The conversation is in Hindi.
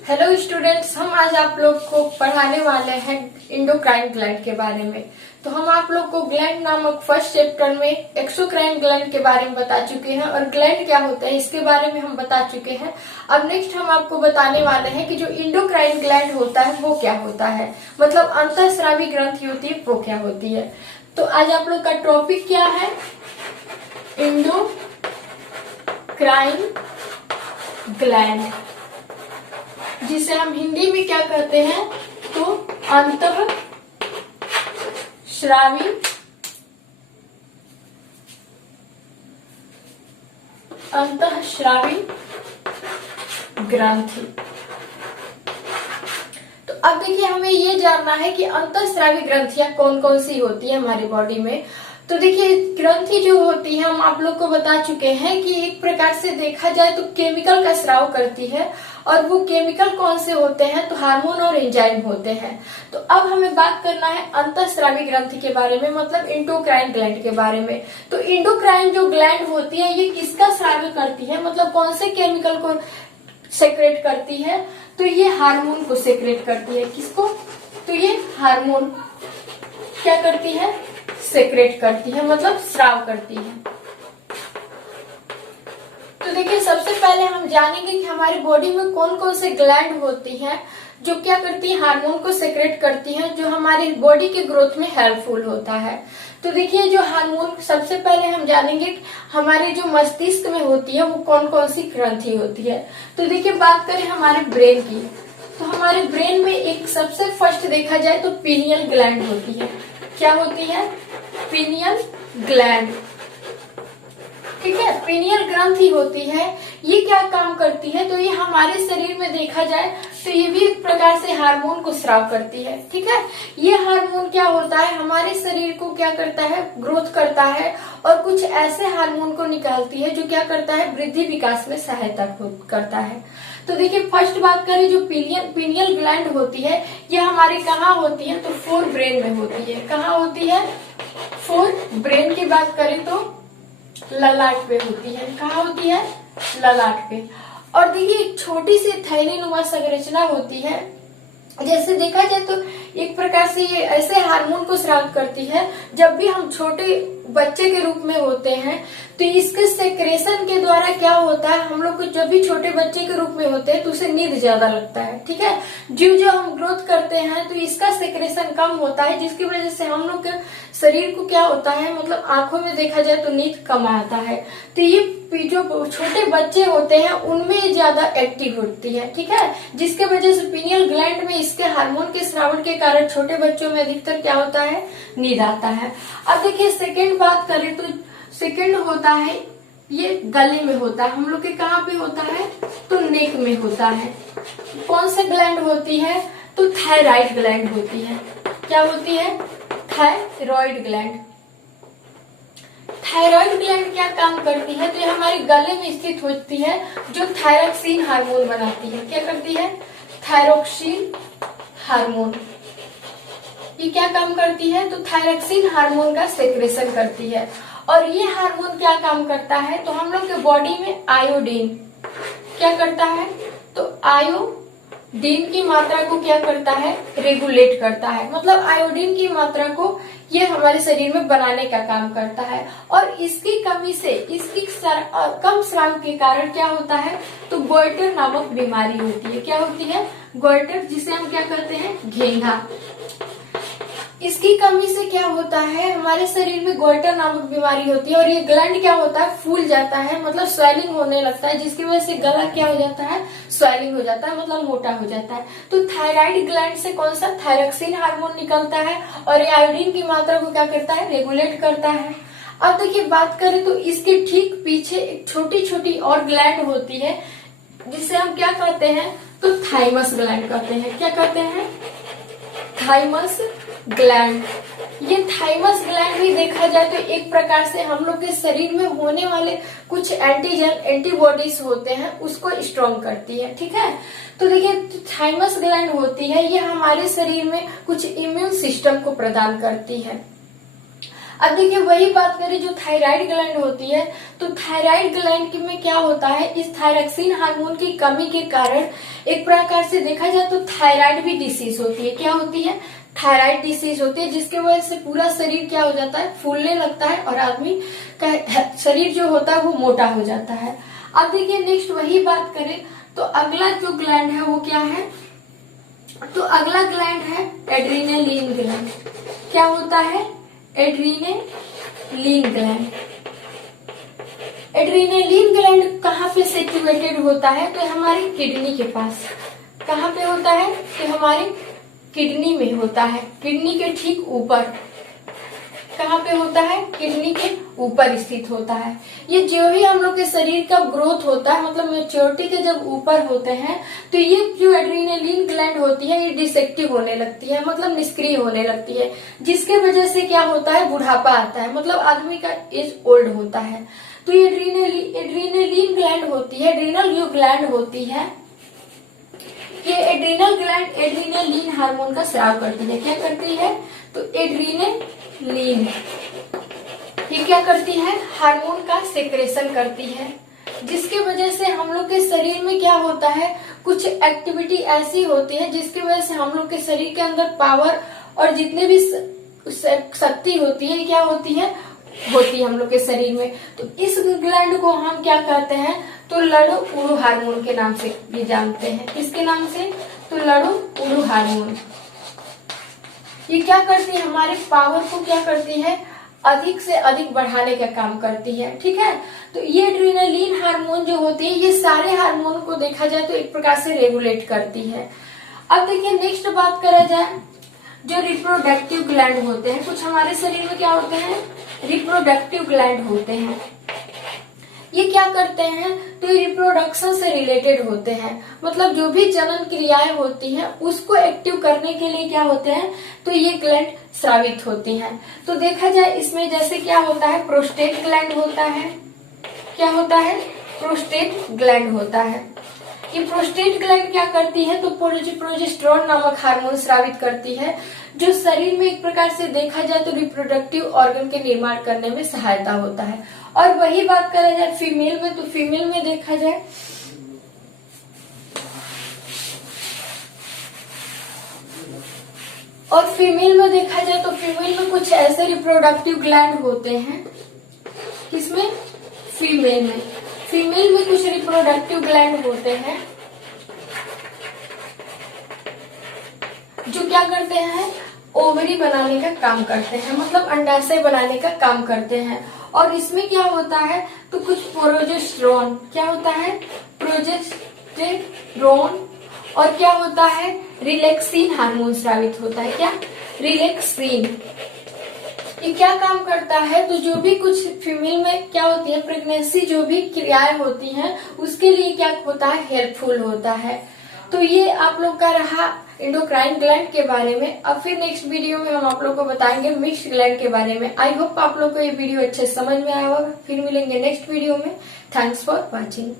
हेलो स्टूडेंट्स, हम आज आप लोग को पढ़ाने वाले हैं इंडोक्राइन ग्लैंड के बारे में। तो हम आप लोग को ग्लैंड नामक फर्स्ट चैप्टर में एक्सोक्राइन ग्लैंड के बारे में बता चुके हैं और ग्लैंड क्या होता है इसके बारे में हम बता चुके हैं। अब नेक्स्ट हम आपको बताने वाले हैं कि जो इंडोक्राइन ग्लैंड होता है वो क्या होता है, मतलब अंतःस्रावी ग्रंथि होती है वो क्या होती है। तो आज आप लोग का टॉपिक क्या है, इंडोक्राइन ग्लैंड, जिसे हम हिंदी में क्या कहते हैं तो अंतःस्रावी ग्रंथि। तो अब देखिए, हमें ये जानना है कि अंतःस्रावी ग्रंथियां कौन कौन सी होती है हमारी बॉडी में। तो देखिए, ग्रंथि जो होती है हम आप लोग को बता चुके हैं कि एक प्रकार से देखा जाए तो केमिकल का स्राव करती है, और वो केमिकल कौन से होते हैं तो हार्मोन और एंजाइम होते हैं। तो अब हमें बात करना है अंतःस्रावी ग्रंथि के बारे में, मतलब इंडोक्राइन ग्लैंड के बारे में। तो इंडोक्राइन जो ग्लैंड होती है ये किसका स्राव करती है, मतलब कौन से केमिकल को सेक्रेट करती है, तो ये हार्मोन को सेक्रेट करती है। किसको, तो ये हार्मोन क्या करती है, सेक्रेट करती है, मतलब स्राव करती है। तो देखिए, सबसे पहले हम जानेंगे कि हमारी बॉडी में कौन कौन से ग्लैंड होती हैं जो क्या करती है, हार्मोन को सेक्रेट करती हैं, जो हमारी बॉडी के ग्रोथ में हेल्पफुल होता है। तो देखिए, जो हार्मोन सबसे पहले हम जानेंगे हमारे जो मस्तिष्क में होती है वो कौन कौन सी ग्रंथि होती है। तो देखिए, बात करें हमारे ब्रेन की, तो हमारे ब्रेन में एक सबसे फर्स्ट देखा जाए तो पीनियल ग्लैंड होती है। क्या होती है, पीनियल ग्लैंड, ठीक है। पीनियल ग्रंथि होती है, ये क्या काम करती है, तो ये हमारे शरीर में देखा जाए तो ये भी एक प्रकार से हार्मोन को स्राव करती है, ठीक है। ये हार्मोन क्या होता है, हमारे शरीर को क्या करता है, ग्रोथ करता है, और कुछ ऐसे हार्मोन को निकालती है जो क्या करता है, वृद्धि विकास में सहायता करता है। तो देखिए, फर्स्ट बात करें जो पीनियल ग्लैंड होती है, ये हमारे कहाँ होती है, तो फोर ब्रेन में होती है। कहाँ होती है, फोर ब्रेन की बात करें तो ललाट पे होती है। कहाँ होती है, ललाट पे। और देखिए, छोटी सी थैली नुमा संरचना होती है। जैसे देखा जाए तो एक प्रकार से ये ऐसे हार्मोन को स्राव करती है, जब भी हम छोटे बच्चे के रूप में होते हैं तो इसके सेक्रेशन के द्वारा क्या होता है, हम लोग को जब भी छोटे बच्चे के रूप में होते हैं तो उसे नींद ज्यादा लगता है, ठीक है। जो हम ग्रोथ करते हैं तो इसका सेक्रेशन कम होता है, जिसकी वजह से हम लोग के शरीर को क्या होता है, मतलब आंखों में देखा जाए तो नींद कम आता है। तो ये जो छोटे बच्चे होते हैं उनमें ज्यादा एक्टिव होती है, ठीक है, जिसके वजह से पीनियल ग्लैंड में इसके हार्मोन के स्रावण के कारण छोटे बच्चों में अधिकतर क्या होता है, नींद आता है। अब देखिए, सेकेंड बात करें तो सेकेंड होता है ये गले में होता है, हम लोग के कहाँ पे होता है, तो नेक में होता है। कौन सा ग्लैंड होती है, तो थायराइड ग्लैंड होती है। क्या होती है, थायराइड ग्लैंड। थायराइड ग्लैंड क्या काम करती है, तो ये हमारे गले में स्थित होती है, जो थायरोक्सिन हार्मोन बनाती है। क्या करती है, थायरोक्सिन हार्मोन। ये क्या काम करती है, तो थायरोक्सिन हार्मोन का सेक्रेशन करती है। और ये हार्मोन क्या काम करता है, तो हम लोग के बॉडी में आयोडीन क्या करता है, तो आयोडीन की मात्रा को क्या करता है, रेगुलेट करता है, मतलब आयोडीन की मात्रा को ये हमारे शरीर में बनाने का काम करता है। और इसकी कमी से, इसकी कम स्राव के कारण क्या होता है, तो गोइटर नामक बीमारी होती है। क्या होती है, गोइटर, जिसे हम क्या कहते हैं, घेंघा। इसकी कमी से क्या होता है, हमारे शरीर में गोइटर नामक बीमारी होती है, और ये ग्लैंड क्या होता है, फूल जाता है, मतलब स्वेलिंग होने लगता है, जिसकी वजह से गला क्या हो जाता है, स्वेलिंग हो जाता है, मतलब मोटा हो जाता है। तो थायराइड ग्लैंड से कौन सा, थायरोक्सिन हार्मोन निकलता है, और ये आयोडीन की मात्रा को क्या करता है, रेगुलेट करता है। अब देखिए, बात करें तो इसके ठीक पीछे एक छोटी छोटी और ग्लैंड होती है, जिसे हम क्या कहते हैं, तो थाइमस ग्लैंड कहते हैं। क्या कहते हैं, थाइमस ग्लैंड। ये थाइमस ग्लैंड भी देखा जाए तो एक प्रकार से हम लोग के शरीर में होने वाले कुछ एंटीबॉडीज होते हैं उसको स्ट्रॉन्ग करती है, ठीक है। तो देखिए, थाइमस ग्लैंड होती है, ये हमारे शरीर में कुछ इम्यून सिस्टम को प्रदान करती है। अब देखिए वही बात करें जो थायराइड ग्लैंड होती है, तो थायराइड ग्लैंड में क्या होता है, इस थायरॉक्सिन हार्मोन की कमी के कारण एक प्रकार से देखा जाए तो थायराइड भी डिसीज होती है। क्या होती है, थायराइड डिसीज होती है, जिसके वजह से पूरा शरीर क्या हो जाता है, फूलने लगता है और आदमी का शरीर जो होता है वो मोटा हो जाता है। अब देखिए नेक्स्ट वही बात करें तो अगला जो ग्लैंड है वो क्या है, तो अगला ग्लैंड है एड्रीनलिन ग्लैंड। क्या होता है, एड्रीनलिन ग्लैंड। एड्रीनलिन ग्लैंड कहाँ पे सिचुएटेड होता है, तो हमारी किडनी के पास। कहाँ पे होता है, तो हमारे किडनी में होता है, किडनी के ठीक ऊपर। कहाँ पे होता है, किडनी के ऊपर स्थित होता है। ये जो भी हम लोग के शरीर का ग्रोथ होता है, मतलब मेच्योरिटी के जब ऊपर होते हैं, तो ये जो एड्रीनलिन ग्लैंड होती है ये डिसेक्टिव होने लगती है, मतलब निष्क्रिय होने लगती है, जिसके वजह से क्या होता है, बुढ़ापा आता है, मतलब आदमी का एज ओल्ड होता है। तो ये एड्रीनलिन ग्लैंड होती है, एड्रीनल जो ग्लैंड होती है, ये एड्रीनल ग्लैंड एड्रीनलिन हार्मोन का स्राव करती है। क्या करती है, तो एड्रीनलिन ये क्या करती है, हार्मोन का सेक्रेशन करती है, जिसकी वजह से हम लोग के शरीर में क्या होता है, कुछ एक्टिविटी ऐसी होती है जिसकी वजह से हम लोग के शरीर के अंदर पावर और जितने भी शक्ति होती है क्या होती है हम लोग के शरीर में। तो इस ग्लैंड को हम क्या कहते हैं, तो लड़ो उड़ू हार्मोन के नाम से भी जानते हैं। किसके नाम से, तो लड़ो उड़ू हार्मोन। ये क्या करती है, हमारे पावर को क्या करती है, अधिक से अधिक बढ़ाने का काम करती है। ठीक है, तो ये एड्रीनलिन हार्मोन जो होती है ये सारे हार्मोन को देखा जाए तो एक प्रकार से रेगुलेट करती है। अब देखिए नेक्स्ट बात करा जाए जो रिप्रोडक्टिव ग्लैंड होते हैं, कुछ हमारे शरीर में क्या होते हैं, रिप्रोडक्टिव ग्लैंड होते हैं। ये क्या करते हैं, तो ये रिप्रोडक्शन से रिलेटेड होते हैं, मतलब जो भी जनन क्रियाएं होती हैं उसको एक्टिव करने के लिए क्या होते हैं, तो ये ग्लैंड स्रावित होती हैं। तो देखा जाए इसमें जैसे क्या होता है, प्रोस्टेट ग्लैंड होता है। क्या होता है, प्रोस्टेट ग्लैंड होता है। ये प्रोस्टेट ग्लैंड क्या करती है, तो प्रोजेस्टेरोन नामक हार्मोन स्रावित करती है, जो शरीर में एक प्रकार से देखा जाए तो रिप्रोडक्टिव ऑर्गन के निर्माण करने में सहायता होता है। और वही बात करा जाए फीमेल में, तो फीमेल में देखा जाए तो फीमेल में कुछ ऐसे रिप्रोडक्टिव ग्लैंड होते हैं। किसमें, फीमेल में कुछ रिप्रोडक्टिव ग्लैंड होते हैं जो क्या करते हैं, ओवरी बनाने का काम करते हैं, मतलब अंडाशय बनाने का काम करते हैं। और इसमें क्या होता है, तो कुछ प्रोजेस्टेरोन, क्या होता है, प्रोजेस्टेरोन, और क्या होता है, रिलैक्सिन हार्मोन स्रावित होता है। क्या, रिलैक्सिन। ये क्या काम करता है, तो जो भी कुछ फीमेल में क्या होती है, प्रेगनेंसी जो भी क्रियाएं होती हैं उसके लिए क्या होता है, हेल्पफुल होता है। तो ये आप लोग का रहा एंडोक्राइन ग्लैंड के बारे में। अब फिर नेक्स्ट वीडियो में हम आप लोग को बताएंगे मिक्स्ड ग्लैंड के बारे में। आई होप आप लोग को ये वीडियो अच्छे समझ में आया होगा। फिर मिलेंगे नेक्स्ट वीडियो में। Thanks for watching.